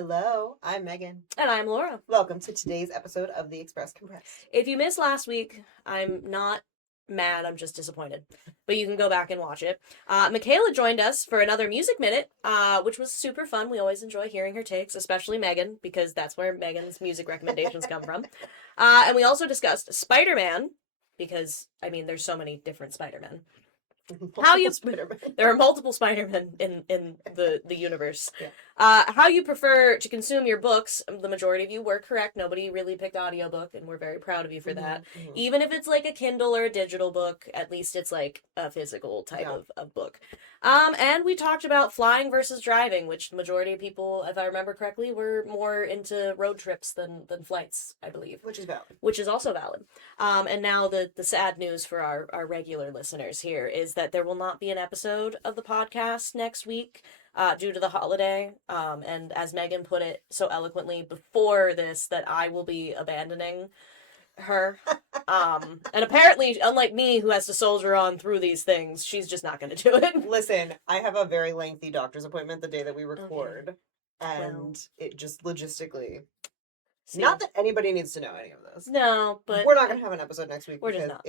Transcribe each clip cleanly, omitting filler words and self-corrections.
Hello, I'm Megan. And I'm Laura. Welcome to today's episode of The Express Compressed. If you missed last week, I'm not mad, I'm just disappointed. But you can go back and watch it. Michaela joined us for another Music Minute, which was super fun. We always enjoy hearing her takes, especially Megan, because that's where Megan's music recommendations come from. And we also discussed Spider-Man, because, I mean, there's so many different Spider-Men. There are multiple Spider-Men in the universe. Yeah. How you prefer to consume your books. The majority of you were correct. Nobody really picked audiobook, and we're very proud of you for that. Mm-hmm. Even if it's like a Kindle or a digital book, at least it's like a physical type of book. And we talked about flying versus driving, which the majority of people, if I remember correctly, were more into road trips than flights, I believe. Which is valid. Which is also valid. And now the sad news for our regular listeners here is that there will not be an episode of the podcast next week due to the holiday. And as Megan put it so eloquently before this, that I will be abandoning her. And apparently, unlike me, who has to soldier on through these things, she's just not going to do it. Listen, I have a very lengthy doctor's appointment the day that we record. Okay. And it just logistically... See. Not that anybody needs to know any of this. No, but we're not gonna have an episode next week. We're just not.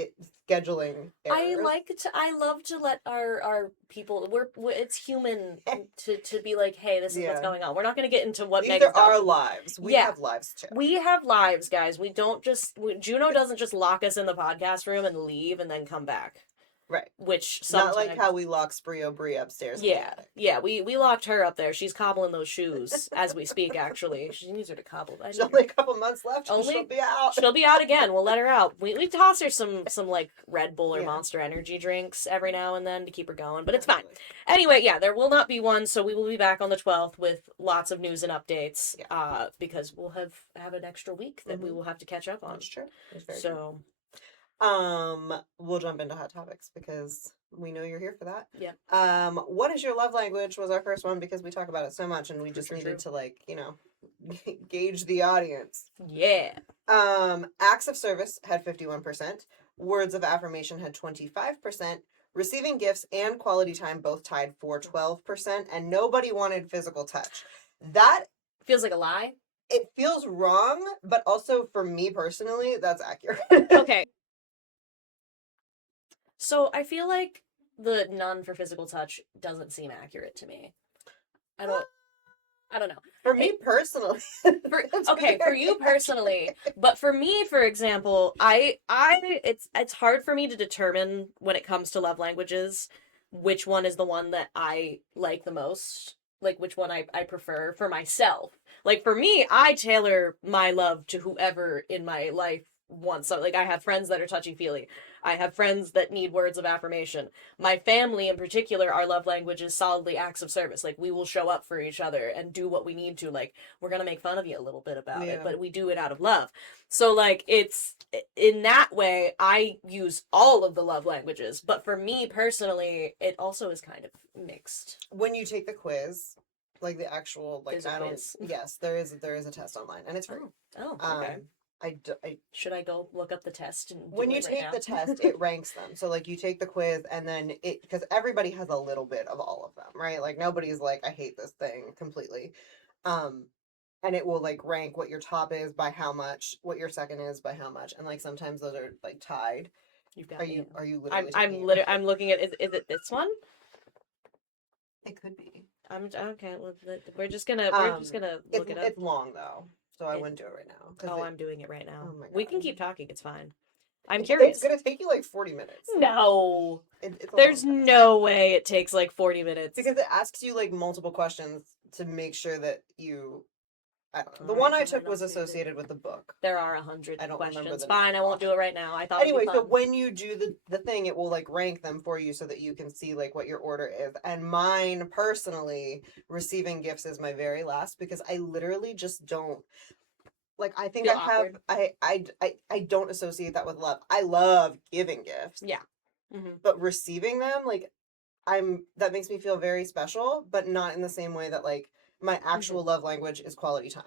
Scheduling errors. I love to let our people. It's human to be like, hey, this is what's going on. We're not gonna get into what these are our lives. We have lives too. We have lives, guys. We don't just Juno doesn't just lock us in the podcast room and leave and then come back. Right. Which sometimes... Not like how we lock Spree Brie upstairs. Yeah. We locked her up there. She's cobbling those shoes as we speak, actually. She needs her to cobble. There's only a couple months left. She'll be out. She'll be out again. We'll let her out. We toss her some like Red Bull or Monster Energy drinks every now and then to keep her going, but it's fine. Anyway, there will not be one, so we will be back on the 12th with lots of news and updates because we'll have an extra week that we will have to catch up on. That's true. So... we'll jump into hot topics because we know you're here for that. Yeah. What is your love language was our first one because we talk about it so much and we just needed to gauge the audience. Yeah. Acts of service had 51%. Words of affirmation had 25%. Receiving gifts and quality time both tied for 12%, and nobody wanted physical touch. That feels like a lie. It feels wrong, but also for me personally, that's accurate. Okay. So I feel like the none for physical touch doesn't seem accurate to me. I don't know. For me personally. For you personally, but for me, for example, it's hard for me to determine when it comes to love languages which one is the one that I like the most, like which one I prefer for myself. Like for me, I tailor my love to whoever in my life wants. So like I have friends that are touchy-feely. I have friends that need words of affirmation. My family in particular, our love language is solidly acts of service. Like we will show up for each other and do what we need to. Like we're going to make fun of you a little bit about it, but we do it out of love. So like it's in that way, I use all of the love languages. But for me personally, it also is kind of mixed. When you take the quiz, like the actual There's a quiz. Yes, there is a test online and it's free. Oh, okay. Should I go look up the test? And when you take the test, it ranks them. So like you take the quiz and then because everybody has a little bit of all of them, right? Like nobody's like, I hate this thing completely. And it will like rank what your top is by how much, what your second is by how much, and like sometimes those are like tied. Are you literally? I'm looking at. Is it this one? It could be. I'm okay. We're just gonna look it up. It's long though. So I wouldn't do it right now. I'm doing it right now. Oh my God. We can keep talking. It's fine. I'm curious. It's going to take you like 40 minutes. No. There's no way it takes like 40 minutes. Because it asks you like multiple questions to make sure that you... I don't know. The one I took was associated with the book. There are 100 I don't questions. remember Fine, I won't do it right now. I thought anyway, so when you do the thing, it will like rank them for you so that you can see like what your order is. And mine personally, receiving gifts is my very last because I literally just don't like I think I don't associate that with love. I love giving gifts. Yeah. Mm-hmm. But receiving them, like that makes me feel very special, but not in the same way that like my actual love language is quality time.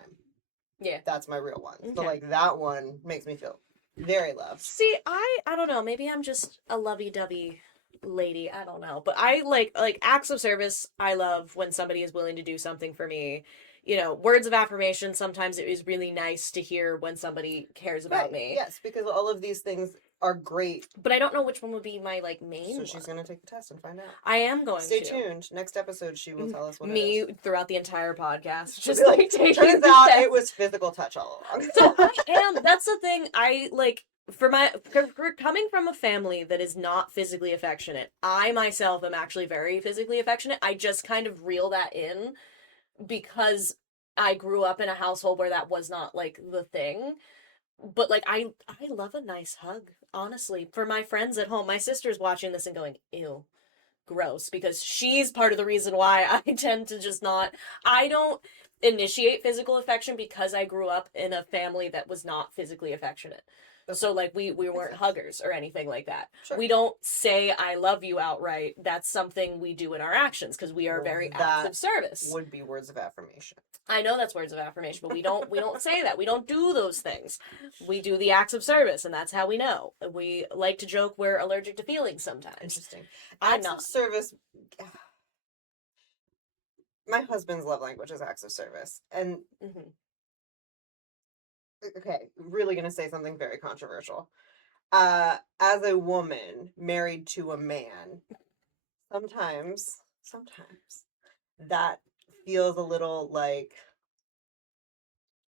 Yeah. That's my real one. Okay. So like that one makes me feel very loved. See, I don't know, maybe I'm just a lovey-dovey lady, I don't know. But I like acts of service. I love when somebody is willing to do something for me. you know, words of affirmation, sometimes it is really nice to hear when somebody cares about Right. me. Yes, because all of these things are great. But I don't know which one would be my like main So she's one. going to take the test and find out. I am going Stay to. tuned. Next episode, she will tell us what it Me is. throughout the entire podcast. She'll Just be like taking turns the out test. it was physical touch all along. So I am. That's the thing. I like for coming from a family that is not physically affectionate. I myself am actually very physically affectionate. I just kind of reel that in because I grew up in a household where that was not like the thing. But like I love a nice hug, honestly. For my friends at home, my sister's watching this and going, "Ew, gross," because she's part of the reason why I tend to just not I don't initiate physical affection because I grew up in a family that was not physically affectionate. Okay. So like we weren't huggers or anything like that. Sure. We don't say I love you outright. That's something we do in our actions because we are Well, very that acts of service. would be words of affirmation. I know that's words of affirmation, but we don't say that. We don't do those things. We do the acts of service, and that's how we know. We like to joke we're allergic to feelings sometimes. Interesting. I'm Acts not. of service. My husband's love language is acts of service. And Mhm. okay, really going to say something very controversial. As a woman married to a man, sometimes that feels a little like,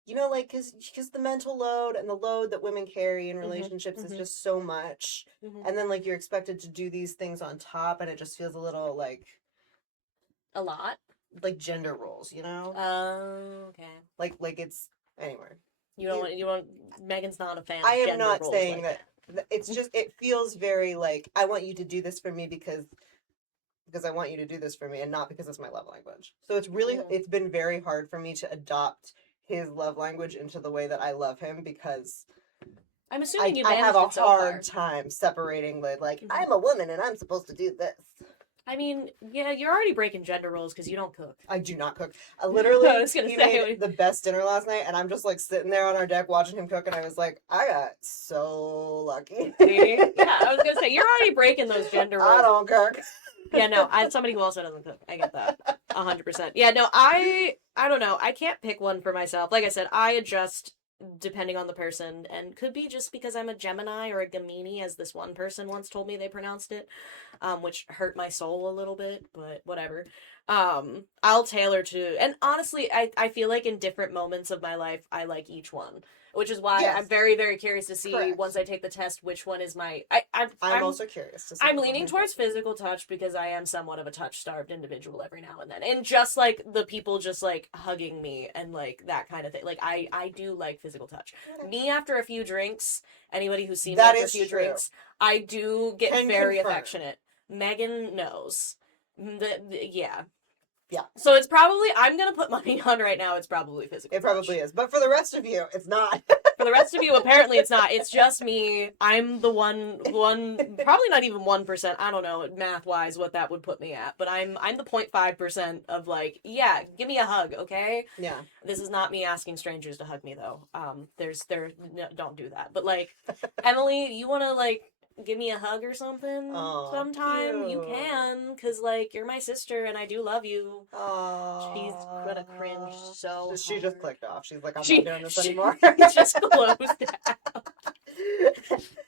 you know, like because the mental load and the load that women carry in relationships is just so much, and then like you're expected to do these things on top, and it just feels a little like A lot. like gender roles, you know? Okay. Like it's anyway. You don't. Megan's not a fan. I of am gender not roles saying like that. It's just it feels very like I want you to do this for me because I want you to do this for me and not because it's my love language. So it's been very hard for me to adopt his love language into the way that I love him because I'm assuming you I managed have a it so far. hard time separating the like Mhm. I'm a woman and I'm supposed to do this. I mean, yeah, you're already breaking gender roles because you don't cook. I do not cook. Literally, I was gonna he say, made the best dinner last night, and I'm just like sitting there on our deck watching him cook, and I was like, I got so lucky. See? Yeah, I was gonna say you're already breaking those gender roles. I don't cook. Yeah, no, I'm somebody who also doesn't cook. I get that 100%. Yeah, no, I don't know. I can't pick one for myself. Like I said, I adjust depending on the person, and could be just because I'm a Gemini or a Gemini, as this one person once told me they pronounced it, which hurt my soul a little bit, but whatever. I'll tailor to, and honestly, I feel like in different moments of my life, I like each one, which is why Yes. I'm very, very curious to see Correct. once I take the test which one is my. I'm also curious to see. I'm which one leaning is towards yours. physical touch because I am somewhat of a touch starved individual every now and then, and just like the people just like hugging me and like that kind of thing. Like I do like physical touch. Okay. Me after a few drinks, anybody who's seen That me after a is few true. drinks, I do get Can very confirm. affectionate. Megan knows. Yeah. Yeah. So it's probably, I'm gonna put money on right now, it's probably physical It probably touch. is, but for the rest of you, it's not. For the rest of you, apparently it's not. It's just me. I'm the one, probably not even 1%. I don't know, math-wise, what that would put me at. But I'm the 0.5% of like, yeah, give me a hug, okay? Yeah. This is not me asking strangers to hug me, though. No, don't do that. But like, Emily, you want to like give me a hug or something Aw, sometime? You cute. can, because like, you're my sister and I do love you. Aww. She's gonna cringe so She just hard. clicked off. She's like, I'm She- not doing this anymore. just closed down.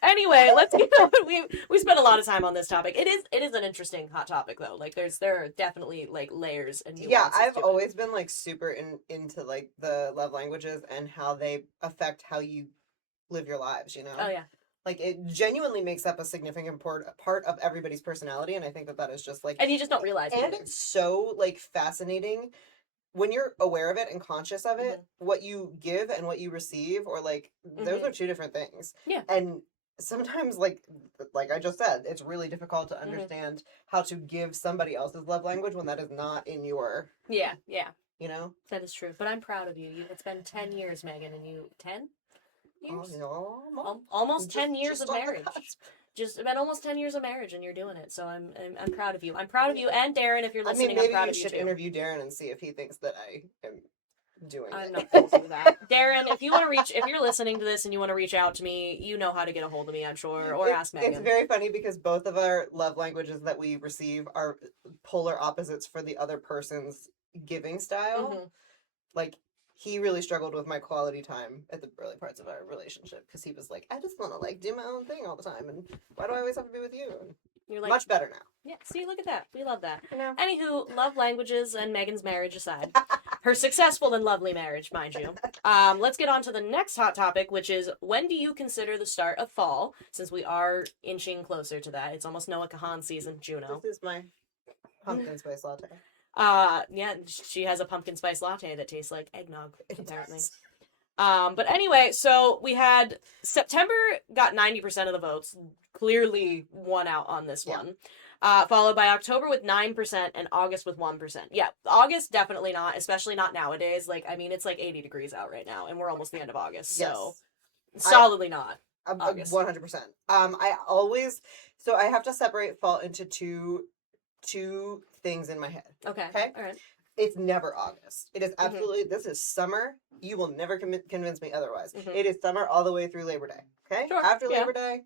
Anyway, let's get we spent a lot of time on this topic. It is an interesting hot topic though. Like there are definitely like layers and nuances. Yeah, I've to it. always been like super into like the love languages and how they affect how you live your lives, you know? Oh yeah. Like it genuinely makes up a significant part of everybody's personality, and I think that is just like And you just don't realize it. and it's so like fascinating when you're aware of it and conscious of it, what you give and what you receive, or like those are two different things. Yeah. And sometimes like I just said, it's really difficult to understand how to give somebody else's love language when that is not in your Yeah. you know? That is true. But I'm proud of you. It's been 10 years, Megan, and you 10 years? Oh, no. Almost 10 years just of on the marriage. cusp. Just been almost 10 years of marriage and you're doing it. So I'm proud of you. I'm proud of you and Darren if you're I listening. mean, maybe I'm proud you of you should too. interview Darren and see if he thinks that I am doing I'm it. not going to do that. Darren, if you're listening to this and you want to reach out to me, you know how to get a hold of me, I'm sure, or ask Megan. It's very funny because both of our love languages that we receive are polar opposites for the other person's giving style. like he really struggled with my quality time at the early parts of our relationship because he was like, I just want to like do my own thing all the time, and why do I always have to be with you? And You're like, much better now. yeah, see, look at that. We love that. You know? Anywho, love languages and Megan's marriage aside, her successful and lovely marriage, mind you. Let's get on to the next hot topic, which is when do you consider the start of fall? Since we are inching closer to that, it's almost Noah Kahan season, Juno. This is my pumpkin spice latte. Yeah, she has a pumpkin spice latte that tastes like eggnog, It apparently. does. But anyway, so we had September got 90% of the votes, clearly won out on this Yeah. one. Followed by October with 9% and August with 1%. Yeah, August definitely not, especially not nowadays. Like, I mean, it's like 80 degrees out right now, and we're almost the end of August, so solidly not. August. 100%. I always so I have to separate fall into two things in my head. Okay. Okay. All right. It's never August. It is absolutely this is summer. You will never convince me otherwise. Mhm. It is summer all the way through Labor Day. Okay. Sure, After yeah. Labor Day.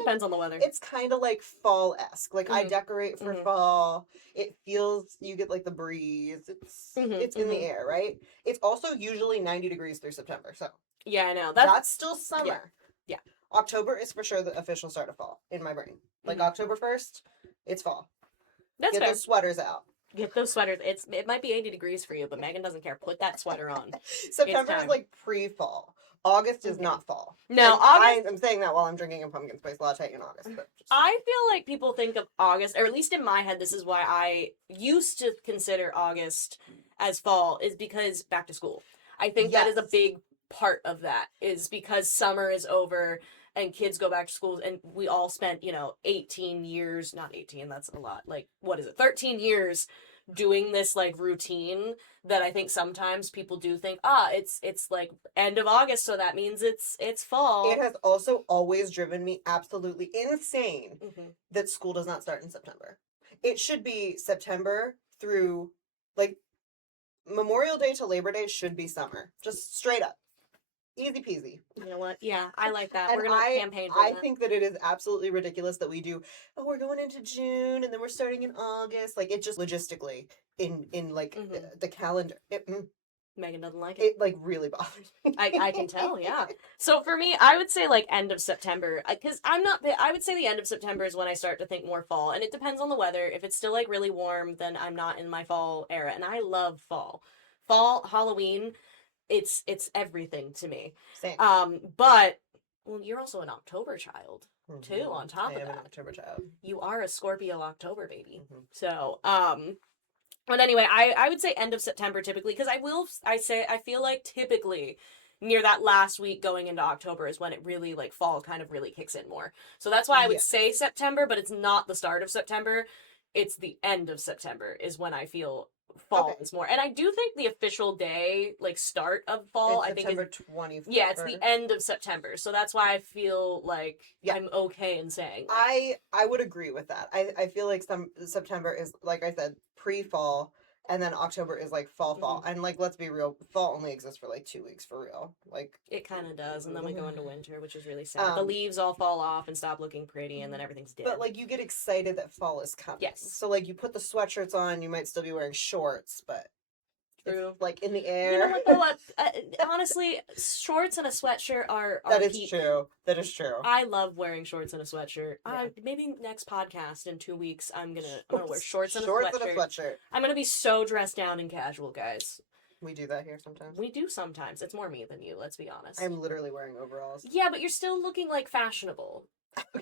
Depends on the weather. It's kind of like fall-esque. Like I Mhm. decorate for Mhm. fall. It feels you get like the breeze. It's Mhm, it's in the mhm. air, right? It's also usually 90 degrees through September. So Yeah, I know. that's still summer. Yeah. October is for sure the official start of fall in my brain. Like Mhm. October 1st, it's fall. That's Get fair. those sweaters out. Get those sweaters. It might be 80 degrees for you, but Megan doesn't care. Put that sweater on. September is time. like pre-fall. August is Okay. not fall. No, And August- I'm saying that while I'm drinking a pumpkin spice latte in August. But just- I feel like people think of August, or at least in my head, this is why I used to consider August as fall, is because back to school. I think that is a Yes. big part of that, is because summer is over and kids go back to school, and we all spent, 18 years, not 18, that's a lot, like, what is it, 13 years doing this, like, routine that I think sometimes people do think, it's like end of August, so that means it's fall. It has also always driven me absolutely insane Mhm. that school does not start in September. It should be September through like Memorial Day to Labor Day should be summer. Just straight up. Easy peasy. You know what? Yeah, I like that. And We're gonna campaign for I that. think that it is absolutely ridiculous that we do, oh, we're going into June and then we're starting in August. Like it just logistically in like Mhm. the calendar. Megan doesn't like it. It like really bothers me. I can tell, yeah. So for me, I would say like end of September, because I would say the end of September is when I start to think more fall, and it depends on the weather. If it's still like really warm, then I'm not in my fall era, and I love fall. Fall, Halloween, it's everything to me. Same. But well, you're also an October child too. Mhm. On top I of am an that, October child. you are a Scorpio October baby. Mhm. So, but anyway, I would say end of September typically, because I feel like typically near that last week going into October is when it really, like, fall kind of really kicks in more. So that's why I would Yes. say September, but it's not the start of September. It's the end of September is when I feel fall Okay. is more. And I do think the official day, like, start of fall, It's I think September is 24th. yeah, it's the end of September. So that's why I feel like Yeah. I'm okay in saying that. I would agree with that. I feel like September is, like I said, pre-fall, and then October is like fall. And like, let's be real, fall only exists for like 2 weeks for real. Like It kind of does, and then we go into winter, which is really sad. The Um, leaves all fall off and stop looking pretty, and then everything's dead. but like you get excited that fall is coming. Yes. So like you put the sweatshirts on, you might still be wearing shorts, but True. it's like in the You air. know what though? Honestly, shorts and a sweatshirt are That is peak. true. That is true. I love wearing shorts and a sweatshirt. Yeah. Maybe next podcast in 2 weeks, I'm gonna wear shorts and a Shorts sweatshirt. and a sweatshirt. I'm gonna be so dressed down and casual, guys. We do that here sometimes. We do sometimes. It's more me than you. Let's be honest. I'm literally wearing overalls. Yeah, but you're still looking like fashionable.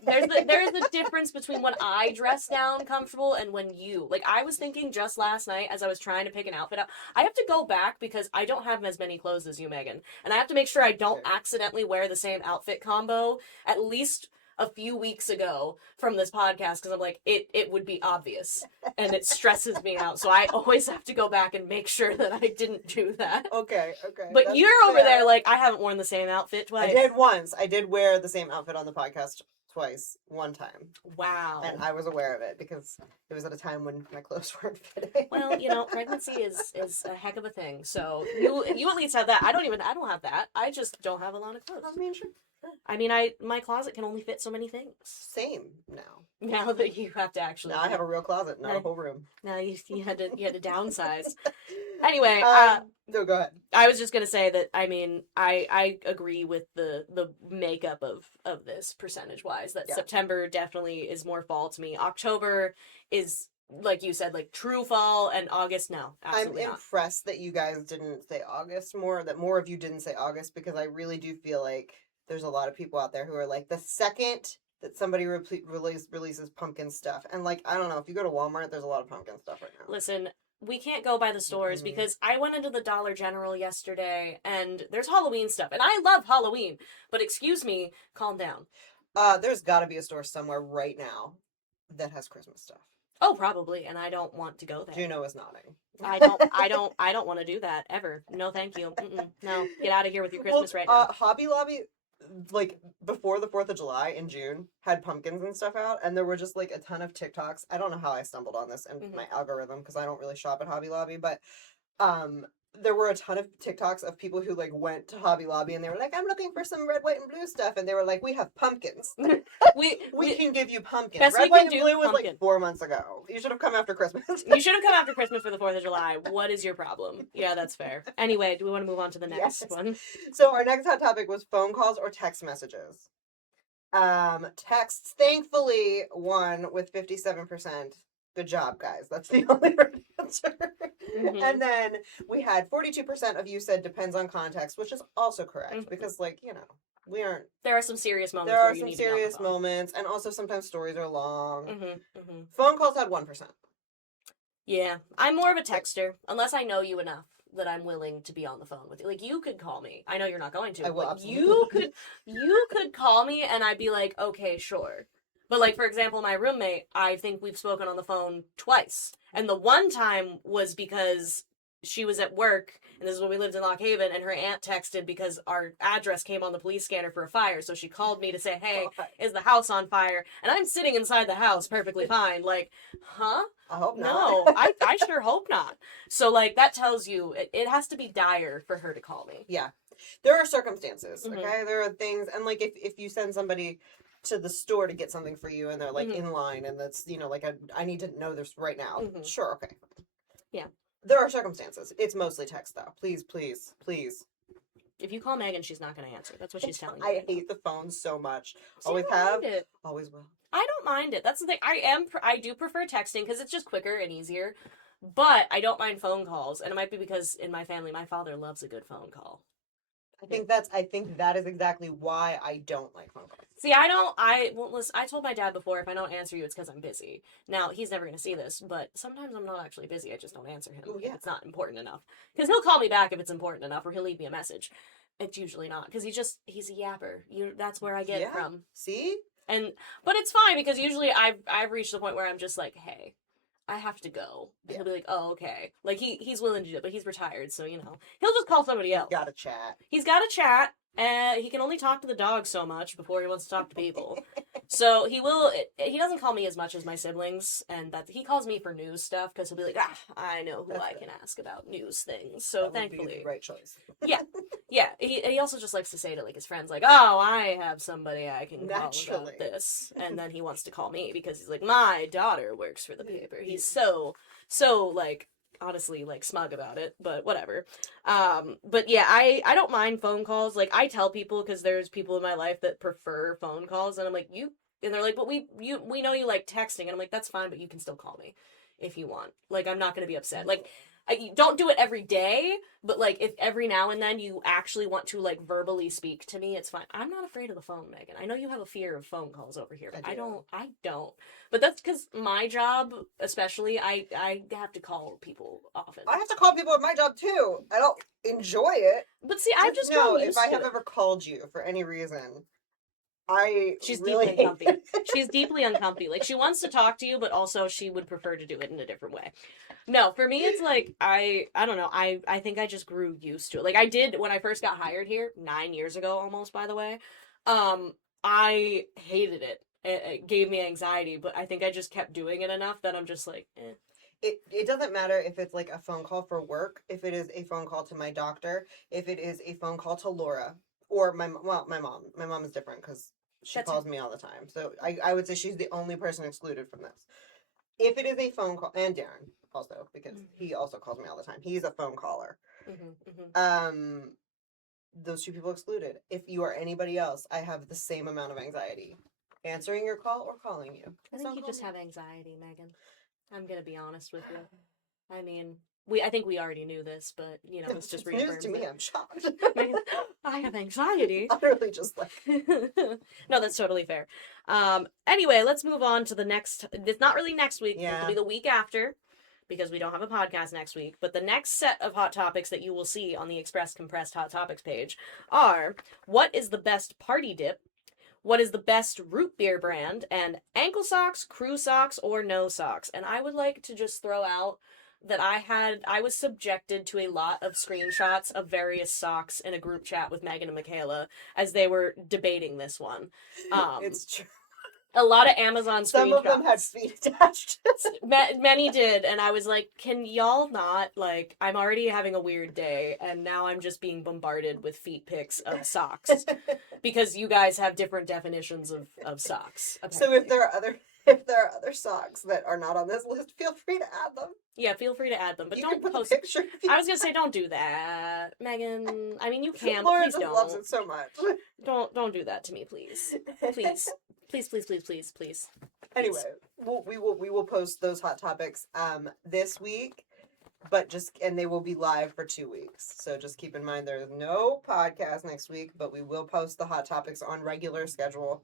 There's the difference between when I dress down comfortable and when you. Like, I was thinking just last night as I was trying to pick an outfit out, I have to go back because I don't have as many clothes as you, Megan. And I have to make sure I don't accidentally wear the same outfit combo at least a few weeks ago from this podcast, because I'm like, it would be obvious. And it stresses me out. So I always have to go back and make sure that I didn't do that. Okay. But that's you're over fair. there like, I haven't worn the same outfit twice. I did once. I did wear the same outfit on the podcast twice, one time. Wow. And I was aware of it because it was at a time when my clothes weren't fitting. Well, pregnancy is a heck of a thing. So you at least have that. I don't have that. I just don't have a lot of clothes. I mean, sure. I mean, my closet can only fit so many things. Same now. Now that you have to actually. Now I have a real closet, not a whole room. Now you had to downsize. Anyway, no, go ahead. I was just gonna say that I mean I agree with the makeup of this percentage wise that September definitely is more fall to me. October is like you said like true fall, and August no, absolutely I'm impressed that you guys didn't say August more. That more of you didn't say August, because I really do feel like there's a lot of people out there who are like, the second that somebody releases pumpkin stuff, and like, I don't know, if you go to Walmart, there's a lot of pumpkin stuff right now. Listen, we can't go by the stores because I went into the Dollar General yesterday and there's Halloween stuff, and I love Halloween, but excuse me, calm down. There's got to be a store somewhere right now that has Christmas stuff. Oh, probably, and I don't want to go there. Juno is nodding. I don't want to do that ever. No, thank you. No, get out of here with your Christmas right now. Hobby Lobby, like before the 4th of July in June, had pumpkins and stuff out, and there were just like a ton of TikToks. I don't know how I stumbled on this in my algorithm because I don't really shop at Hobby Lobby, but there were a ton of TikToks of people who like went to Hobby Lobby and they were like, I'm looking for some red, white, and blue stuff, and they were like, we have pumpkins. we can give you pumpkins. Red, white, and blue was like 4 months ago. You should have come after Christmas. You should have come after Christmas for the 4th of July. What is your problem? Yeah, that's fair. Anyway, do we want to move on to the next one? So our next hot topic was phone calls or text messages. Texts thankfully won with 57%. Good job, guys. That's the only right answer. And then we had 42% of you said depends on context, which is also correct because, like, you know, we aren't. There are some serious moments. There are some serious moments, and also sometimes stories are long. Phone calls had 1%. Yeah, I'm more of a texter unless I know you enough that I'm willing to be on the phone with you. Like, you could call me. I know you're not going to. I will. But you could call me, and I'd be like, okay, sure. But, like, for example, my roommate, I think we've spoken on the phone twice. And the one time was because she was at work, and this is when we lived in Lock Haven, and her aunt texted because our address came on the police scanner for a fire. So she called me to say, hey, is the house on fire? And I'm sitting inside the house perfectly fine. Like, huh? I hope not. No, I sure hope not. So, like, that tells you it has to be dire for her to call me. Yeah. There are circumstances, okay? There are things, and, like, if you send somebody to the store to get something for you and they're like in line and that's, you know, like I need to know this right now. Sure, okay. Yeah. There are circumstances. It's mostly text though. Please. If you call Megan, she's not going to answer. That's what she's telling you. I hate the phone so much. See, always have. Always will. I don't mind it. That's the thing. I do prefer texting because it's just quicker and easier. But I don't mind phone calls, and it might be because in my family, my father loves a good phone call. I think that is exactly why I don't like phone calls. See, listen, I told my dad before, if I don't answer you, it's because I'm busy. Now, he's never going to see this, but sometimes I'm not actually busy. I just don't answer him if it's not important enough. Because he'll call me back if it's important enough, or he'll leave me a message. It's usually not, because he's a yapper. That's where I get it from. See? But it's fine, because usually I've reached the point where I'm just like, hey, I have to go. And he'll be like, oh, okay. Like, he's willing to do it, but he's retired, so, you know. He'll just call somebody else. He's got to chat, and he can only talk to the dog so much before he wants to talk to people. So he doesn't call me as much as my siblings, and he calls me for news stuff, because he'll be like, I know who I can ask about news things. So that thankfully. would be the right choice. Yeah. He also just likes to say to, like, his friends, like, oh, I have somebody I can call about this. And then he wants to call me, because he's like, my daughter works for the paper. He's so, like, honestly, like, smug about it, but whatever. But yeah, I don't mind phone calls. Like, I tell people, because there's people in my life that prefer phone calls, and I'm like, and they're like, but we know you like texting, and I'm like, that's fine, but you can still call me if you want. Like, I'm not gonna be upset. Like, don't do it every day, but, like, if every now and then you actually want to, like, verbally speak to me, it's fine. I'm not afraid of the phone, Megan. I know you have a fear of phone calls over here, but I don't. But that's because my job, especially, I have to call people often. I have to call people at my job, too. I don't enjoy it. But see, I've just grown used if I to have it. ever called you for any reason, She's really deeply uncomfy. She's deeply uncomfy. Like, she wants to talk to you, but also she would prefer to do it in a different way. No, for me, it's like, I don't know. I think I just grew used to it. Like, I did when I first got hired here, 9 years ago almost, by the way. I hated it. It gave me anxiety, but I think I just kept doing it enough that I'm just like, eh. It doesn't matter if it's like a phone call for work, if it is a phone call to my doctor, if it is a phone call to Laura. or my mom. My mom is different because she That's calls me all the time. So I would say she's the only person excluded from this. If it is a phone call, and Darren also, because he also calls me all the time. He's a phone caller. Um, those two people excluded. If you are anybody else, I have the same amount of anxiety answering your call or calling you. I Just think don't you call just me. have anxiety, Megan. I'm gonna be honest with you. I mean, I think we already knew this, but you know, this just It's news reaffirms to me. it. I'm shocked. Megan, I have anxiety. Utterly just like No, that's totally fair. Anyway, let's move on to the next. It's not really next week. It'll yeah. be the week after, because we don't have a podcast next week. But the next set of hot topics that you will see on the Express Compressed Hot Topics page are: what is the best party dip? What is the best root beer brand? And ankle socks, crew socks, or no socks? And I would like to just throw out that I was subjected to a lot of screenshots of various socks in a group chat with Megan and Michaela as they were debating this one. It's true. A lot of Amazon screenshots. Some of them had feet attached. Many did, and I was like, can y'all not, like, I'm already having a weird day, and now I'm just being bombarded with feet pics of socks, because you guys have different definitions of socks, So apparently. if there are other socks that are not on this list, feel free to add them. Yeah, feel free to add them, but You don't can put post. the picture. I was gonna say, don't do that, Megan. I mean, you can, but Laura please just don't. loves it so much. Don't do that to me, please. Please. Please, please, please, please, please. Anyway, we will post those hot topics this week, but and they will be live for 2 weeks. So just keep in mind there's no podcast next week, but we will post the hot topics on regular schedule.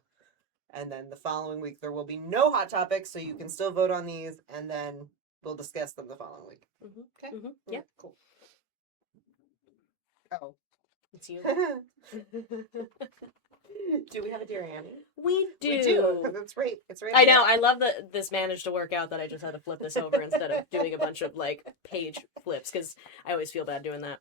And then the following week there will be no hot topics, so you can still vote on these, and then we'll discuss them the following week. Okay. Yeah. Cool. Oh, It's you. do we have a Dear Annie? We do. We do, because it's right. It's right. I there. know. I love that this managed to work out that I just had to flip this over instead of doing a bunch of like page flips, because I always feel bad doing that.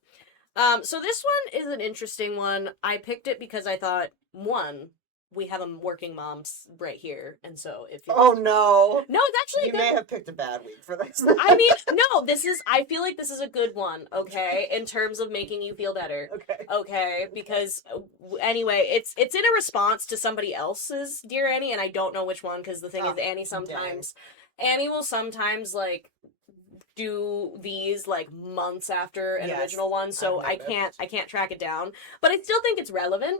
So this one is an interesting one. I picked it because I thought, one, we have a working moms right here, and so it feels... Oh no. No, it's actually You good. may have picked a bad week for this. I mean, no, I feel like this is a good one, okay, in terms of making you feel better. Okay, because anyway, it's in a response to somebody else's Dear Annie, and I don't know which one, because the thing is, Annie will sometimes, like, do these like months after an original one, so I can't track it down, but I still think it's relevant.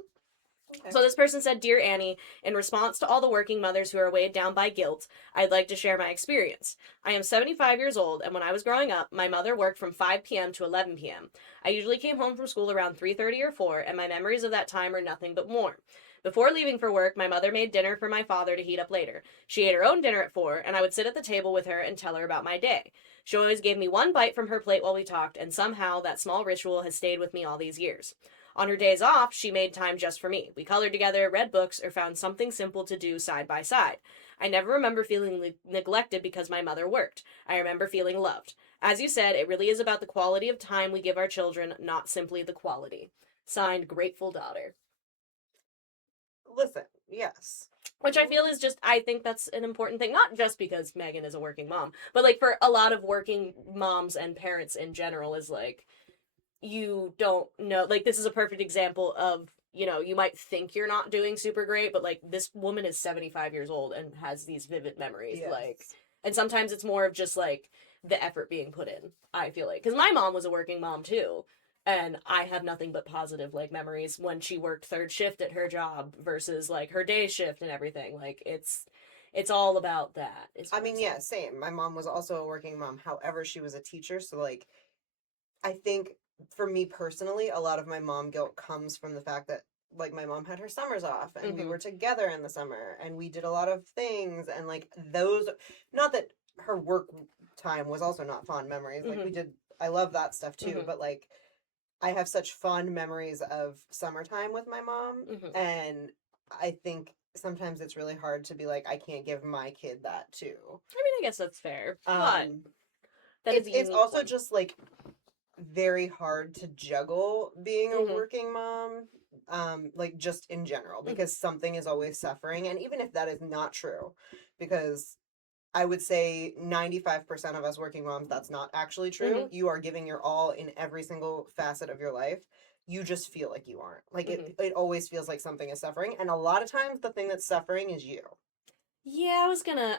Okay. So this person said, "Dear Annie, in response to all the working mothers who are weighed down by guilt, I'd like to share my experience. I am 75 years old, and when I was growing up, my mother worked from 5 p.m. to 11 p.m. I usually came home from school around 3:30 or 4, and my memories of that time are nothing but warm. Before leaving for work, my mother made dinner for my father to heat up later. She ate her own dinner at 4, and I would sit at the table with her and tell her about my day. She always gave me one bite from her plate while we talked, and somehow that small ritual has stayed with me all these years. On her days off, she made time just for me. We colored together, read books, or found something simple to do side by side. I never remember feeling neglected because my mother worked. I remember feeling loved. As you said, it really is about the quality of time we give our children, not simply the quality. Signed, Grateful Daughter." Listen, yes. Which I feel is just, I think that's an important thing, not just because Megan is a working mom, but like for a lot of working moms and parents in general, is like, you don't know, like, this is a perfect example of, you know, you might think you're not doing super great, but like, this woman is 75 years old and has these vivid memories. Yes. Like, and sometimes it's more of just like the effort being put in, I feel like, because my mom was a working mom too, and I have nothing but positive like memories when she worked third shift at her job versus like her day shift and everything. Like, it's all about that. I mean, yeah, same. My mom was also a working mom. However, she was a teacher, so like, I think for me personally, a lot of my mom guilt comes from the fact that, like, my mom had her summers off and we were together in the summer and we did a lot of things, and like those, not that her work time was also not fond memories. Like, I love that stuff too, but like, I have such fond memories of summertime with my mom, and I think sometimes it's really hard to be like, I can't give my kid that too. I mean, I guess that's fair, but it's also just like very hard to juggle being a working mom, like just in general, because something is always suffering, and even if that is not true, because I would say 95% of us working moms, that's not actually true. You are giving your all in every single facet of your life. You just feel like you aren't. Like it always feels like something is suffering. And a lot of times the thing that's suffering is you. Yeah, I was gonna,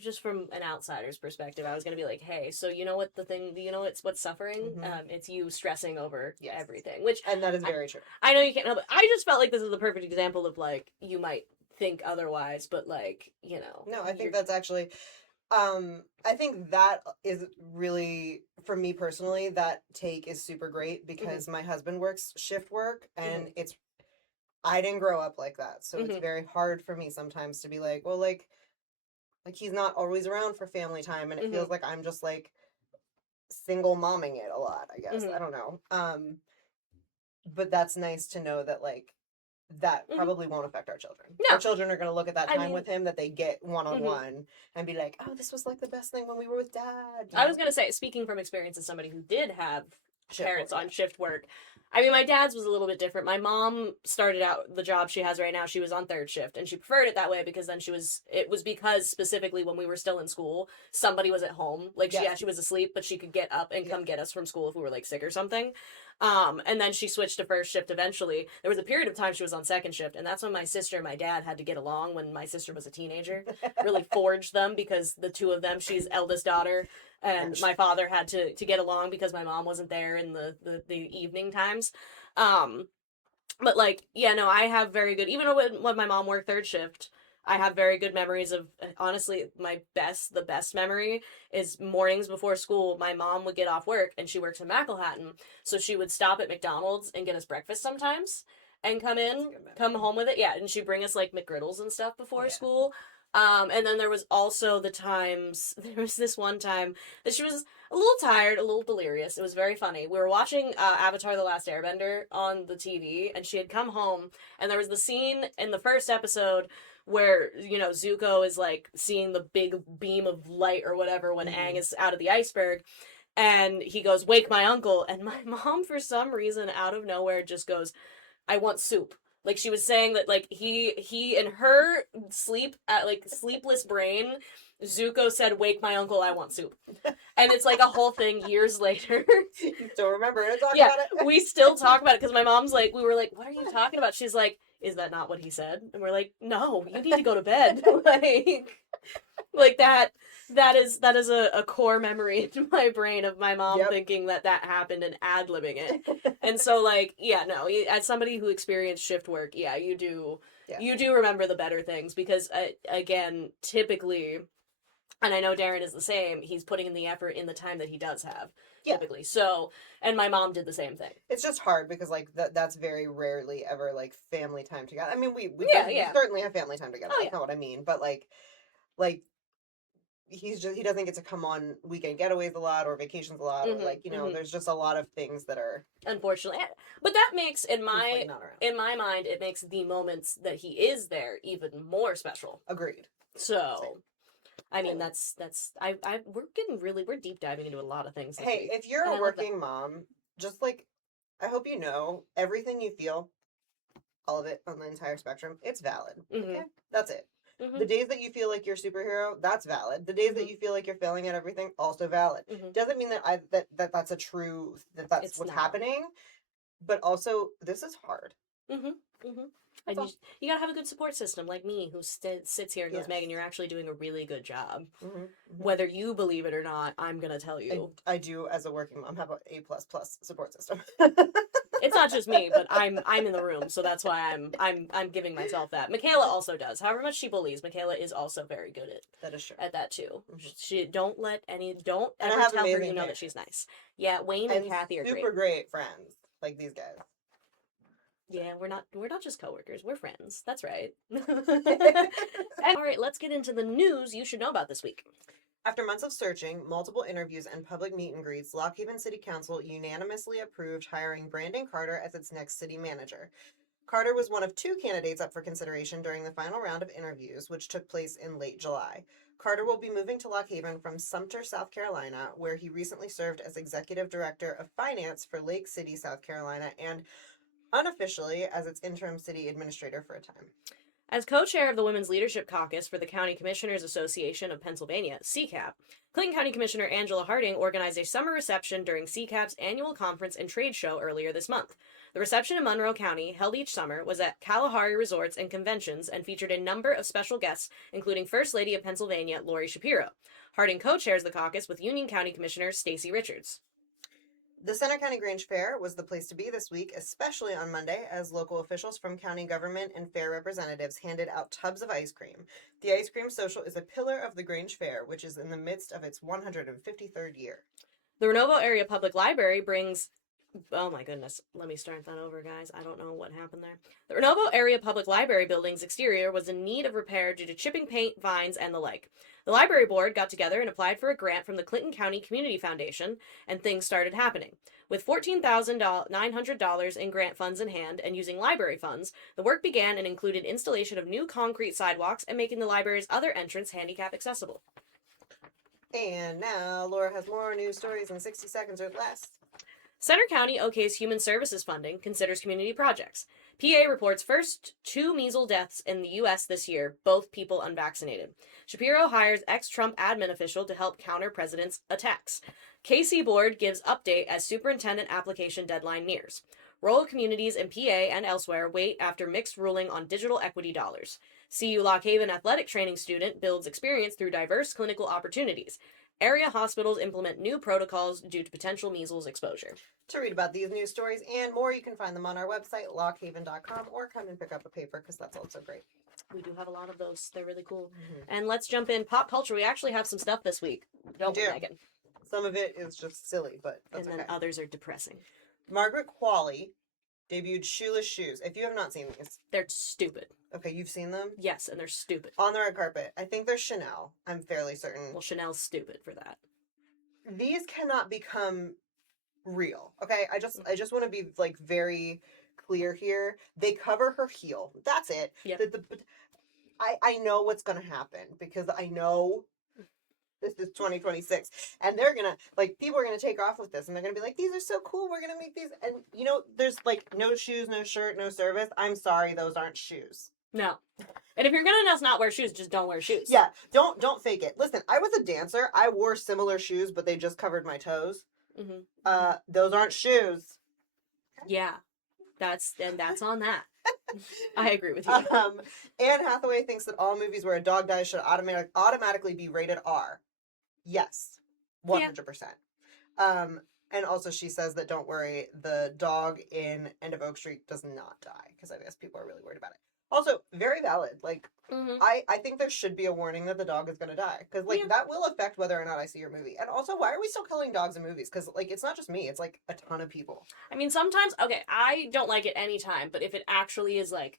just from an outsider's perspective, I was gonna be like, hey, so you know what the thing, you know, it's what's suffering? It's you stressing over Yes. everything, which, And that is very true. I know you can't help it. I just felt like this is the perfect example of, like, you might think otherwise, but, like, you know. No, I think that's actually, I think that is really, for me personally, that take is super great because my husband works shift work and I didn't grow up like that. So it's very hard for me sometimes to be like, well, like he's not always around for family time and it feels like I'm just like single momming it a lot, I guess. I don't know. But that's nice to know that like that probably won't affect our children. No. Our children are going to look at that time with him that they get one-on-one and be like, oh, this was like the best thing when we were with dad. I was going to say, speaking from experience as somebody who did have parents on shift work, I mean, my dad's was a little bit different. My mom started out the job she has right now. She was on third shift, and she preferred it that way because then it was because specifically when we were still in school, somebody was at home. Like, she was asleep, but she could get up and come get us from school if we were, like, sick or something. And then she switched to first shift eventually. There was a period of time she was on second shift, and that's when my sister and my dad had to get along when my sister was a teenager. Really forged them because the two of them, she's eldest daughter, and my father had to get along because my mom wasn't there in the evening times. But like, yeah, no, I have very good, even when my mom worked third shift, I have very good memories of, honestly, the best memory is mornings before school. My mom would get off work and she works in McElhatton. So she would stop at McDonald's and get us breakfast sometimes and come home with it. Yeah. And she'd bring us like McGriddles and stuff before school. And then there was also there was this one time that she was a little tired, a little delirious. It was very funny. We were watching Avatar The Last Airbender on the TV, and she had come home, and there was the scene in the first episode where, you know, Zuko is, like, seeing the big beam of light or whatever when Aang is out of the iceberg, and he goes, "Wake my uncle," and my mom, for some reason, out of nowhere, just goes, "I want soup." Like, she was saying that, like, he in her sleepless brain, Zuko said, "Wake my uncle, I want soup." And it's like a whole thing years later. You still remember to talk about it? We still talk about it because my mom's like, we were like, "What are you talking about?" She's like, "Is that not what he said?" And we're like, "No, you need to go to bed." like that is a core memory in my brain of my mom thinking that happened and ad-libbing it. And so, like, yeah, no, as somebody who experienced shift work, yeah, you do remember the better things because, again, typically, and I know Darren is the same, he's putting in the effort in the time that he does have, typically. So, and my mom did the same thing. It's just hard because, like, that's very rarely ever, like, family time together. I mean, we certainly have family time together. That's not what I mean. But, like, he doesn't get to come on weekend getaways a lot or vacations a lot. Or, like, you know, there's just a lot of things that are... Unfortunately. But that makes, in my mind, it makes the moments that he is there even more special. Agreed. So... Same. I mean, we're deep diving into a lot of things. Hey, if you're a working mom, just like, I hope you know, everything you feel, all of it on the entire spectrum, it's valid. Okay? That's it. The days that you feel like you're a superhero, that's valid. The days that you feel like you're failing at everything, also valid. Doesn't mean that that's a true, that's what's happening, but also, this is hard. And you gotta have a good support system like me who sits here and goes, "Megan, you're actually doing a really good job." Whether you believe it or not, I'm gonna tell you. I do, as a working mom, have an A++ support system. It's not just me, but I'm in the room, so that's why I'm giving myself that. Michaela also does. However much she bullies, Michaela is also very good at that too. She don't ever tell her you know that she's nice. Yeah, Wayne and Kathy are super great friends, like these guys. Yeah, we're not just coworkers. We're friends. That's right. All right, let's get into the news you should know about this week. After months of searching, multiple interviews, and public meet and greets, Lock Haven City Council unanimously approved hiring Brandon Carter as its next city manager. Carter was one of 2 candidates up for consideration during the final round of interviews, which took place in late July. Carter will be moving to Lock Haven from Sumter, South Carolina, where he recently served as Executive Director of Finance for Lake City, South Carolina, and unofficially as its interim city administrator for a time. As co-chair of the Women's Leadership Caucus for the County Commissioners Association of Pennsylvania, CCAP, Clinton County Commissioner Angela Harding organized a summer reception during CCAP's annual conference and trade show earlier this month. The reception in Monroe County, held each summer, was at Kalahari Resorts and Conventions and featured a number of special guests, including First Lady of Pennsylvania, Lori Shapiro. Harding co-chairs the caucus with Union County Commissioner Stacey Richards. The Center County Grange Fair was the place to be this week, especially on Monday, as local officials from county government and fair representatives handed out tubs of ice cream. The Ice Cream Social is a pillar of the Grange Fair, which is in the midst of its 153rd year. The Renovo Area Public Library brings... Oh my goodness, let me start that over, guys. I don't know what happened there. The Renovo Area Public Library building's exterior was in need of repair due to chipping paint, vines, and the like. The library board got together and applied for a grant from the Clinton County Community Foundation, and things started happening. With $14,900 in grant funds in hand and using library funds, the work began and included installation of new concrete sidewalks and making the library's other entrance handicap accessible. And now Laura has more news stories in 60 seconds or less. Center County OK's Human Services Funding considers community projects. PA reports first 2 measles deaths in the U.S. this year, both people unvaccinated. Shapiro hires ex-Trump admin official to help counter president's attacks. KC Board gives update as superintendent application deadline nears. Rural communities in PA and elsewhere wait after mixed ruling on digital equity dollars. CU Lock Haven athletic training student builds experience through diverse clinical opportunities. Area hospitals implement new protocols due to potential measles exposure. To read about these news stories and more, you can find them on our website, lockhaven.com, or come and pick up a paper because that's also great. We do have a lot of those. They're really cool. Mm-hmm. And let's jump in pop culture. We actually have some stuff this week. Don't we, Megan? Some of it is just silly, but that's and then others are depressing. Margaret Qualley debuted Shoeless Shoes. If you have not seen these, they're stupid. Okay, you've seen them? Yes, and they're stupid. On the red carpet. I think they're Chanel. I'm fairly certain. Well, Chanel's stupid for that. These cannot become real. Okay? I just want to be like very clear here. They cover her heel. That's it. Yep. I know what's going to happen because I know this is 2026 and they're going to like people are going to take off with this and they're going to be like, these are so cool. We're going to make these. And you know, there's like no shoes, no shirt, no service. I'm sorry. Those aren't shoes. No. And if you're going to just not wear shoes, just don't wear shoes. Yeah. Don't fake it. Listen, I was a dancer. I wore similar shoes, but they just covered my toes. Mm-hmm. Those aren't shoes. Yeah. That's on that. I agree with you. Anne Hathaway thinks that all movies where a dog dies should automatically be rated R. Yes, 100%. Yeah. And also she says that don't worry, the dog in End of Oak Street does not die because I guess people are really worried about it. Also, very valid. Like, I think there should be a warning that the dog is going to die because that will affect whether or not I see your movie. And also, why are we still killing dogs in movies? Because like it's not just me; it's like a ton of people. I mean, sometimes I don't like it anytime, but if it actually is like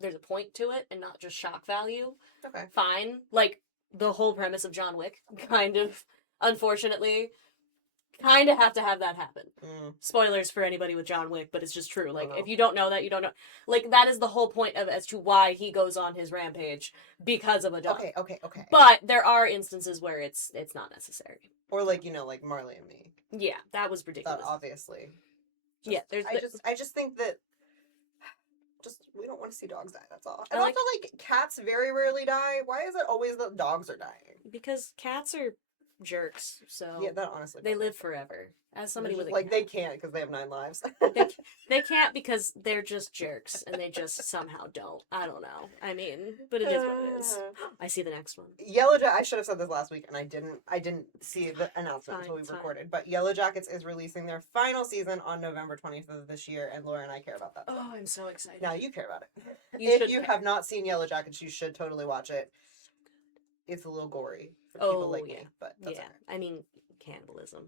there's a point to it and not just shock value, okay, fine. Like the whole premise of John Wick, kind of, unfortunately. Kind of have to have that happen. Spoilers for anybody with John Wick, but it's just true. Like, if you don't know that, you don't know. Like, that is the whole point of as to why he goes on his rampage because of a dog. Okay. But there are instances where it's not necessary. Or like like Marley and Me. Yeah, that was ridiculous. That obviously. I just think that. We don't want to see dogs die. That's all. And also, cats very rarely die. Why is it always that dogs are dying? Because cats are jerks, so yeah, that honestly they live forever. As somebody with they can't because they have 9 lives. they can't because they're just jerks and they just somehow don't. I don't know. I mean, but it is what it is. I see the next one. I should have said this last week and I didn't see the announcement until we recorded. But Yellow Jackets is releasing their final season on November 20th of this year, and Laura and I care about that. Oh, I'm so excited. Now you care about it. If you have not seen Yellow Jackets, you should totally watch it. It's a little gory for people like me, but that's okay. I mean, cannibalism.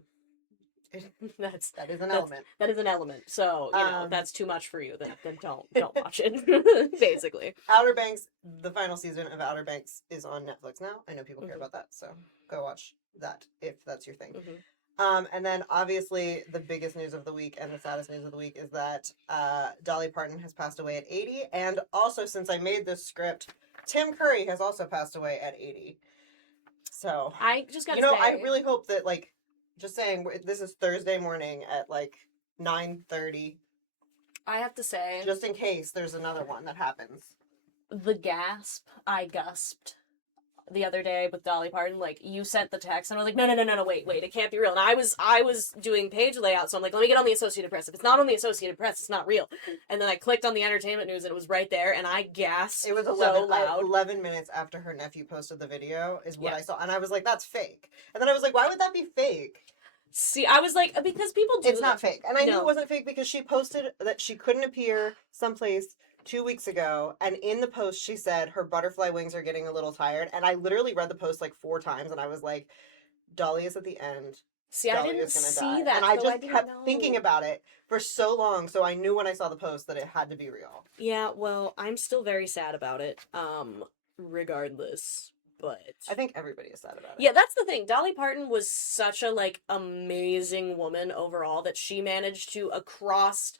that is an element. That is an element. So, you know, that's too much for you. Then don't watch it. Basically. Outer Banks, the final season of Outer Banks is on Netflix now. I know people care about that, so go watch that if that's your thing. And then obviously the biggest news of the week and the saddest news of the week is that Dolly Parton has passed away at 80, and also since I made this script, Tim Curry has also passed away at 80. So I just gotta say, I really hope that just saying, this is Thursday morning at 9:30. I have to say, just in case there's another one that happens. the gasp I gusped the other day with Dolly Parton, like, you sent the text, and I was like, no, wait, it can't be real. And I was doing page layout, so I'm like, let me get on the Associated Press. If it's not on the Associated Press, it's not real. And then I clicked on the Entertainment News, and it was right there, and I gasped. It was so loud. 11 minutes after her nephew posted the video is what Yeah. I saw, and I was like, that's fake. And then I was like, why would that be fake? See, I was like, because people do. It's not fake. And I knew No. it wasn't fake because she posted that she couldn't appear someplace 2 weeks ago, and in the post she said her butterfly wings are getting a little tired, and I literally read the post like 4 times, and I was like, Dolly is at the end. See, Dolly I didn't is gonna see die. that, and I so just didn't kept know. thinking about it for so long, so I knew when I saw the post that it had to be real. Yeah, well, I'm still very sad about it. Regardless, but I think everybody is sad about it. yeah, that's the thing. Dolly Parton was such a like amazing woman overall that she managed to across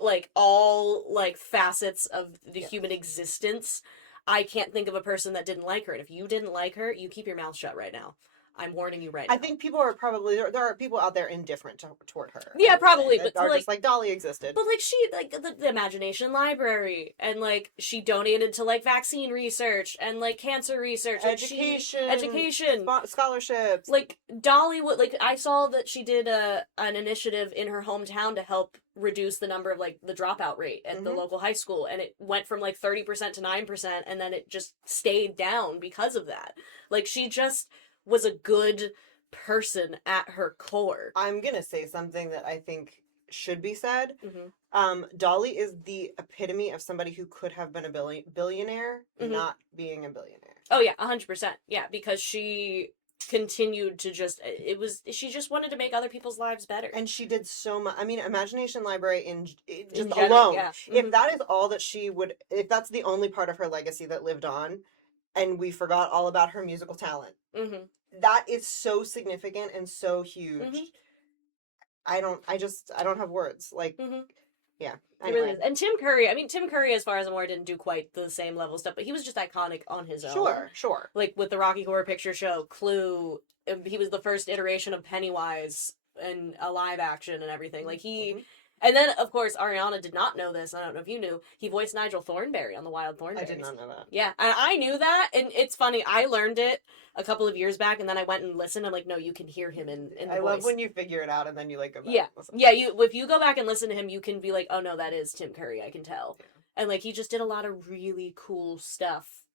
like all like facets of the Yes. human existence. I can't think of a person that didn't like her. And if you didn't like her, you keep your mouth shut right now. I'm warning you right now. I think people are probably there are people out there indifferent toward her. Yeah, I would say, probably, that but are like- just like Dolly existed. But like she like the Imagination Library, and like she donated to like vaccine research and like cancer research, like, education, Scholarships. like Dolly would like I saw that she did an initiative in her hometown to help reduce the number of like the dropout rate at the Mhm. local high school, and it went from like 30% to 9%, and then it just stayed down because of that. Like she just was a good person at her core. I'm gonna say something that I think should be said. Mm-hmm. Dolly is the epitome of somebody who could have been a billionaire, Mhm. not being a billionaire. Oh yeah, 100%. Yeah, because she continued to she just wanted to make other people's lives better. And she did so much. I mean, Imagination Library just In general, alone. yeah. If Mhm. that is all that if that's the only part of her legacy that lived on, and we forgot all about her musical talent, Mm-hmm. that is so significant and so huge. Mhm. I don't have words. Like, Mhm. yeah. It really Anyway, is. And Tim Curry, as far as I'm aware, didn't do quite the same level stuff, but he was just iconic on his own. sure. Like with the Rocky Horror Picture Show, Clue, he was the first iteration of Pennywise in a live action and everything. Like Mhm. and then of course Ariana did not know this. I don't know if you knew. He voiced Nigel Thornberry on the Wild Thornberrys. I did not know that. Yeah, and I knew that, and it's funny. I learned it a couple of years back, and then I went and listened. I'm like, no, you can hear him in the I love voice. when you figure it out and then you like go back. Yeah, and listen. yeah. If you go back and listen to him, you can be like, oh no, that is Tim Curry. I can tell. Yeah. And like he just did a lot of really cool stuff,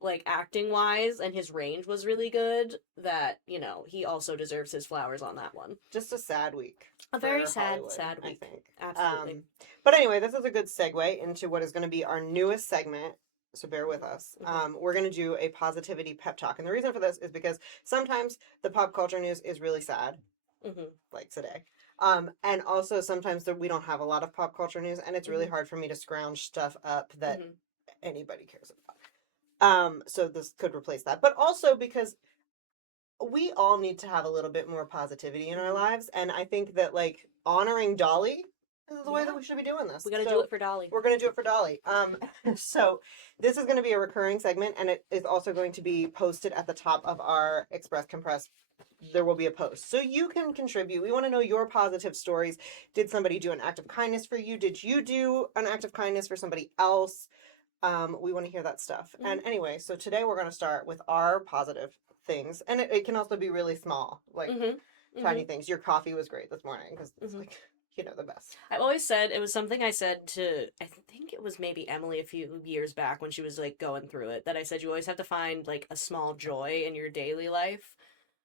like acting wise, and his range was really good. That he also deserves his flowers on that one. Just a sad week. A very for sad, Hollywood, sad I week. think. Absolutely. But anyway, this is a good segue into what is going to be our newest segment. So bear with us. Mhm. We're going to do a positivity pep talk. And the reason for this is because sometimes the pop culture news is really sad, Mm-hmm. like today. And also sometimes we don't have a lot of pop culture news, and it's really Mhm. hard for me to scrounge stuff up that Mhm. anybody cares about. So this could replace that. But also because we all need to have a little bit more positivity in our Mhm. lives, and I think that like honoring Dolly is the way that Yeah. we should be doing this. We got to do So it for Dolly. we're going to do it for Dolly. So this is going to be a recurring segment, and it is also going to be posted at the top of our Express Compress. There will be a post, so you can contribute. We want to know your positive stories. Did somebody do an act of kindness for you? Did you do an act of kindness for somebody else? We want to hear that stuff. And anyway, so today we're going to start with our positive things, and it can also be really small, like Mm-hmm. tiny things. Your coffee was great this morning because it's Mhm. like the best. I've always said, it was something I said to, I think it was maybe Emily a few years back when she was like going through it, that I said you always have to find like a small joy in your daily life.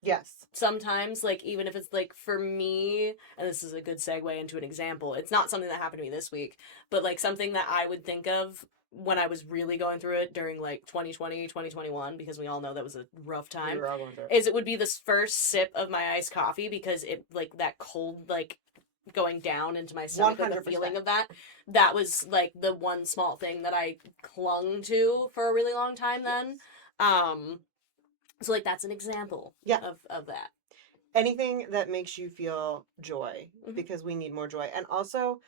Yes. Sometimes, like, even if it's like for me, and this is a good segue into an example, it's not something that happened to me this week, but like something that I would think of when I was really going through it during like 2020, 2021, because we all know that was a rough We time, were all going through it. is it would be this first sip of my iced coffee, because it like that cold like going down into my stomach, like, the 100%. feeling of that was like the one small thing that I clung to for a really long time then. So like that's an example Yeah. of that. Anything that makes you feel joy, Mhm. because we need more joy. And also,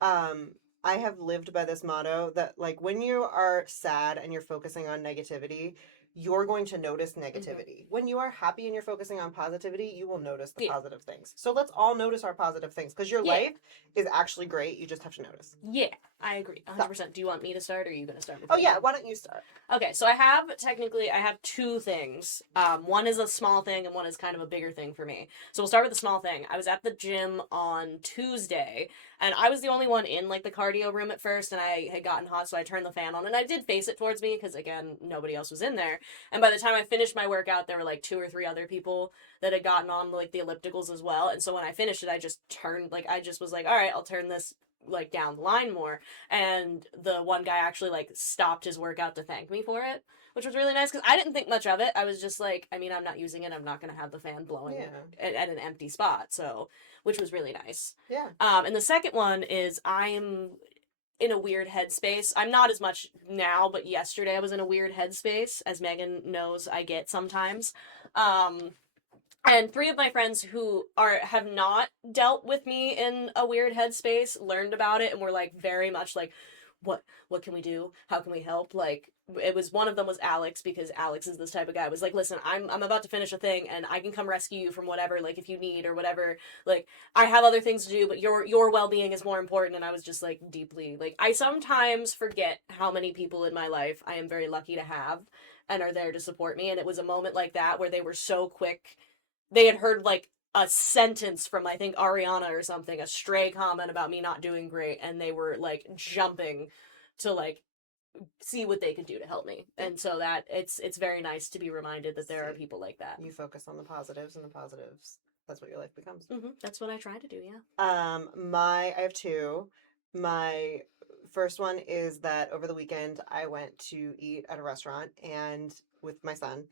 I have lived by this motto that like when you are sad and you're focusing on negativity, you're going to notice negativity. When you are happy and you're focusing on positivity, you will notice the Yeah. positive things. So let's all notice our positive things, because your Yeah. life is actually great. You just have to notice. Yeah, I agree, 100%. Do you want me to start, or are you going to start with Oh your yeah, thing? why don't you start? Okay, so I have two things. One is a small thing, and one is kind of a bigger thing for me. So we'll start with the small thing. I was at the gym on Tuesday, and I was the only one in like the cardio room at first, and I had gotten hot, so I turned the fan on, and I did face it towards me because again, nobody else was in there. And by the time I finished my workout, there were like two or three other people that had gotten on like the ellipticals as well. And so when I finished it, I just turned like I just was like, all right, I'll turn this like down the line more. And the one guy actually like stopped his workout to thank me for it, which was really nice because I didn't think much of it. I was just like, I mean, I'm not using it, I'm not going to have the fan blowing at an empty spot, so which was really nice. Yeah. And the second one is I'm in a weird headspace. I'm not as much now, but yesterday I was in a weird headspace, as Megan knows I get sometimes. And three of my friends who have not dealt with me in a weird headspace learned about it and were like very much like, what can we do? How can we help? Like, it was one of them was Alex, because Alex is this type of guy. I was like, listen, I'm about to finish a thing and I can come rescue you from whatever, like if you need or whatever. Like, I have other things to do, but your well-being is more important. And I was just like deeply like, I sometimes forget how many people in my life I am very lucky to have and are there to support me. And it was a moment like that where they were so quick. They had heard like a sentence from I think Ariana or something, a stray comment about me not doing great, and they were like jumping to like see what they could do to help me. And so that it's very nice to be reminded that there are people like that. You focus on the positives, and the positives, that's what your life becomes. That's what I try to do. Yeah. I have two. My first one is that over the weekend I went to eat at a restaurant and with my son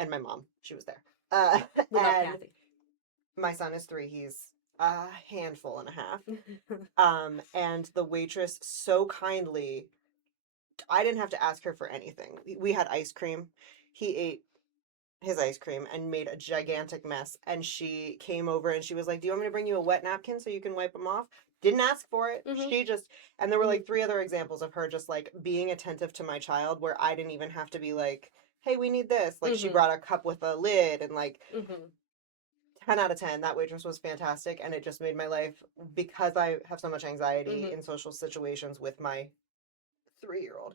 and my mom. She was there. We love and Kathy. my son is 3. He's a handful and a half. And the waitress so kindly, I didn't have to ask her for anything. We had ice cream. He ate his ice cream and made a gigantic mess. And she came over and she was like, "Do you want me to bring you a wet napkin so you can wipe them off?" Didn't ask for it. She just, and there were like 3 other examples of her just like being attentive to my child where I didn't even have to be like, "Hey, we need this." Like she brought a cup with a lid and like 10 out of 10. That waitress was fantastic. And it just made my life, because I have so much anxiety in social situations with my 3-year-old.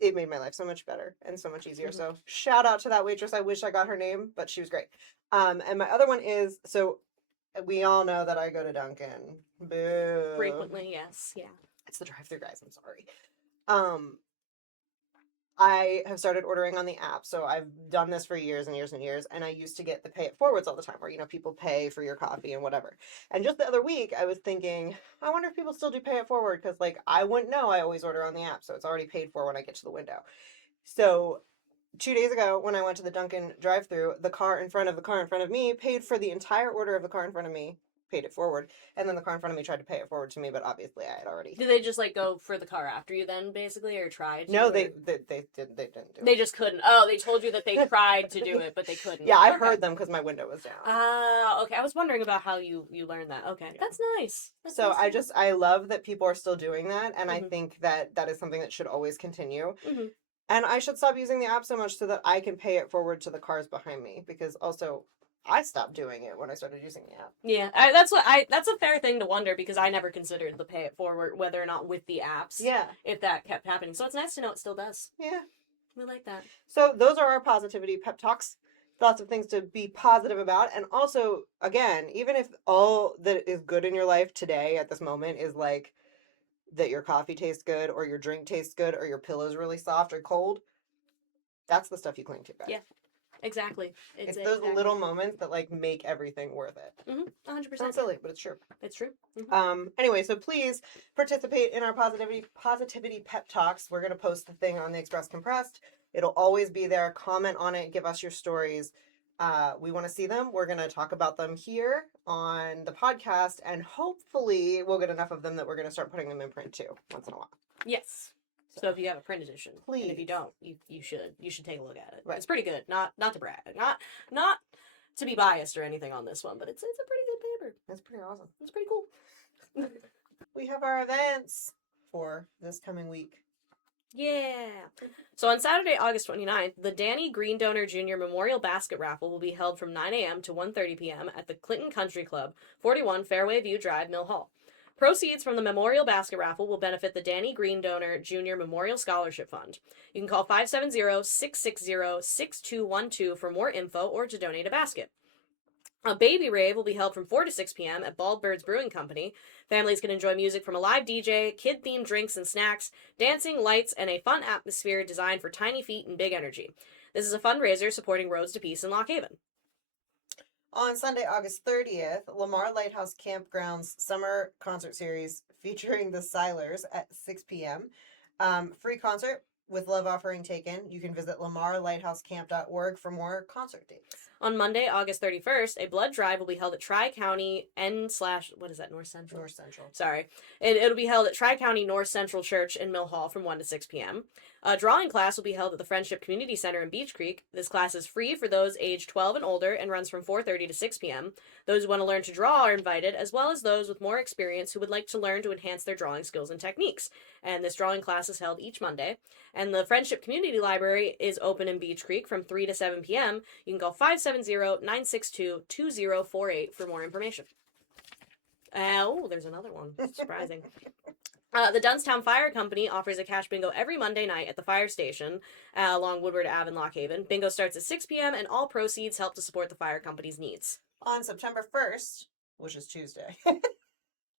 It made my life so much better and so much easier. So shout out to that waitress. I wish I got her name, but she was great. And my other one is, so we all know that I go to Dunkin'. Boo. Frequently, yes. Yeah. It's the drive-thru, guys. I'm sorry. I have started ordering on the app. So I've done this for years and years and years. And I used to get the pay it forwards all the time where, you know, people pay for your coffee and whatever. And just the other week, I was thinking, I wonder if people still do pay it forward. Because, like, I wouldn't know. I always order on the app. So it's already paid for when I get to the window. So 2 days ago, when I went to the Dunkin' drive-thru, the car in front of me paid for the entire order of the car in front of me, paid it forward, and then the car in front of me tried to pay it forward to me, but obviously I had already. Did they just like go for the car after you then, basically, or tried? No, they didn't do it. They just couldn't. Oh, they told you that they tried to do it, but they couldn't. Yeah, I heard them because my window was down. Okay. I was wondering about how you learned that. Okay, yeah. That's nice. So nice. I love that people are still doing that, and I think that is something that should always continue. And I should stop using the app so much so that I can pay it forward to the cars behind me, because also I stopped doing it when I started using the app. Yeah, that's a fair thing to wonder, because I never considered the pay it forward, whether or not with the apps. Yeah. If that kept happening. So it's nice to know it still does. Yeah. We like that. So those are our positivity pep talks. Lots of things to be positive about. And also, again, even if all that is good in your life today at this moment is like that your coffee tastes good or your drink tastes good or your pillow's really soft or cold, that's the stuff you cling to, guys. Yeah, exactly. It's those little moments that like make everything worth it. 100%. Sounds silly, but it's true. It's true. Anyway, so please participate in our positivity pep talks. We're going to post the thing on the Express Compressed. It'll always be there. Comment on it. Give us your stories. We want to see them. We're going to talk about them here on the podcast, and hopefully we'll get enough of them that we're going to start putting them in print too once in a while. Yes. So if you have a print edition, please. And if you don't, you should take a look at it. Right. It's pretty good. Not to brag, not to be biased or anything on this one, but it's a pretty good paper. It's pretty awesome. It's pretty cool. We have our events for this coming week. Yeah. So on Saturday, August 29th, the Danny Green Donor Jr. Memorial Basket Raffle will be held from 9 a.m. to 1:30 p.m. at the Clinton Country Club, 41 Fairway View Drive, Mill Hall. Proceeds from the Memorial Basket Raffle will benefit the Danny Green Donor Jr. Memorial Scholarship Fund. You can call 570-660-6212 for more info or to donate a basket. A baby rave will be held from 4 to 6 p.m. at Bald Birds Brewing Company. Families can enjoy music from a live DJ, kid-themed drinks and snacks, dancing, lights, and a fun atmosphere designed for tiny feet and big energy. This is a fundraiser supporting Roads to Peace in Lock Haven. On Sunday, August 30th, Lamar Lighthouse Campground's summer concert series featuring the Silers at 6 p.m. Free concert with love offering taken. You can visit lamarlighthousecamp.org for more concert dates. On Monday, August 31st, a blood drive will be held at Tri-County North Central? North Central. Sorry. It'll be held at Tri-County North Central Church in Mill Hall from 1 to 6 p.m. A drawing class will be held at the Friendship Community Center in Beech Creek. This class is free for those aged 12 and older and runs from 4:30 to 6 p.m. Those who want to learn to draw are invited, as well as those with more experience who would like to learn to enhance their drawing skills and techniques. And this drawing class is held each Monday. And the Friendship Community Library is open in Beech Creek from 3 to 7 p.m. You can call 570-962-2048 for more information. Oh, there's another one. Surprising. The Dunstown Fire Company offers a cash bingo every Monday night at the fire station along Woodward Ave in Lock Haven. Bingo starts at 6 p.m. and all proceeds help to support the fire company's needs. On September 1st, which is Tuesday,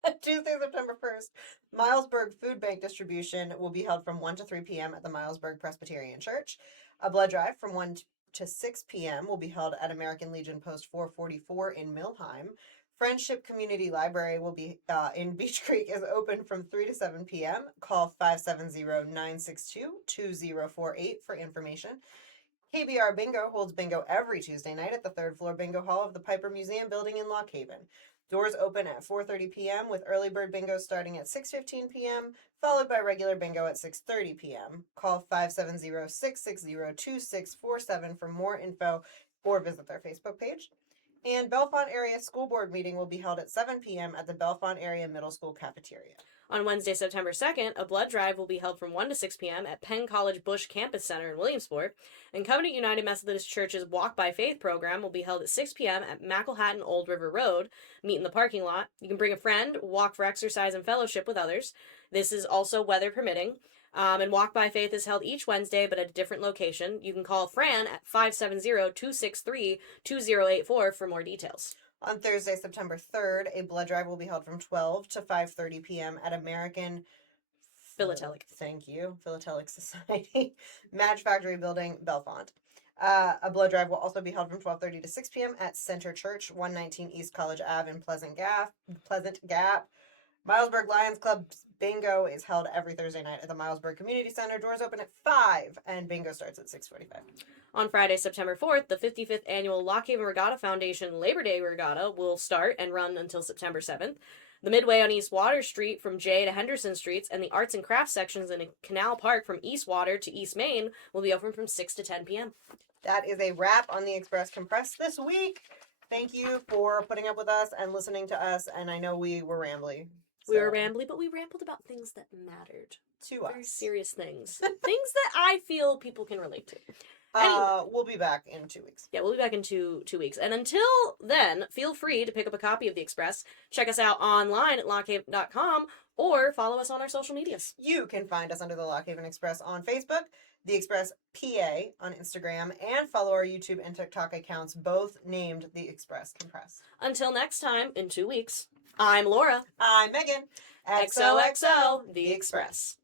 September 1st, Milesburg Food Bank distribution will be held from 1 to 3 p.m. at the Milesburg Presbyterian Church. A blood drive from 1 to 6 p.m. will be held at American Legion Post 444 in Millheim. Friendship Community Library will be in Beech Creek is open from 3 to 7 p.m. Call 570-962-2048 for information. KBR Bingo holds bingo every Tuesday night at the third floor bingo hall of the Piper Museum building in Lock Haven. Doors open at 4:30 p.m. with early bird bingo starting at 6:15 p.m., followed by regular bingo at 6:30 p.m. Call 570-660-2647 for more info or visit their Facebook page. And Bellefonte Area School Board meeting will be held at 7 p.m. at the Bellefonte Area Middle School cafeteria. On Wednesday, September 2nd, a blood drive will be held from 1 to 6 p.m. at Penn College Bush Campus Center in Williamsport. And Covenant United Methodist Church's Walk by Faith program will be held at 6 p.m. at McElhatton Old River Road. Meet in the parking lot. You can bring a friend, walk for exercise and fellowship with others. This is also weather permitting. And Walk by Faith is held each Wednesday, but at a different location. You can call Fran at 570-263-2084 for more details. On Thursday, September 3rd, a blood drive will be held from 12 to 5:30 p.m. at American Philatelic. Thank you. Philatelic Society. Match Factory Building, Bellefonte. A blood drive will also be held from 12:30 to 6 p.m. at Center Church, 119 East College Ave in Pleasant Gap. Milesburg Lions Club bingo is held every Thursday night at the Milesburg Community Center. Doors open at 5 and bingo starts at 6:45. On Friday, September 4th, the 55th annual Lock Haven Regatta Foundation Labor Day Regatta will start and run until September 7th. The Midway on East Water Street from Jay to Henderson Streets and the Arts and Crafts sections in Canal Park from East Water to East Main will be open from 6 to 10 p.m. That is a wrap on the Express Compressed this week. Thank you for putting up with us and listening to us. And I know we were rambly. We were rambly, but we rambled about things that mattered. To Very us. serious things. Things that I feel people can relate to. Anyway. We'll be back in 2 weeks. Yeah, we'll be back in two weeks. And until then, feel free to pick up a copy of The Express. Check us out online at lockhaven.com or follow us on our social medias. You can find us under the Lock Haven Express on Facebook, The Express PA on Instagram, and follow our YouTube and TikTok accounts, both named The Express Compressed. Until next time, in 2 weeks, I'm Laura. I'm Megan. XOXO, The Express.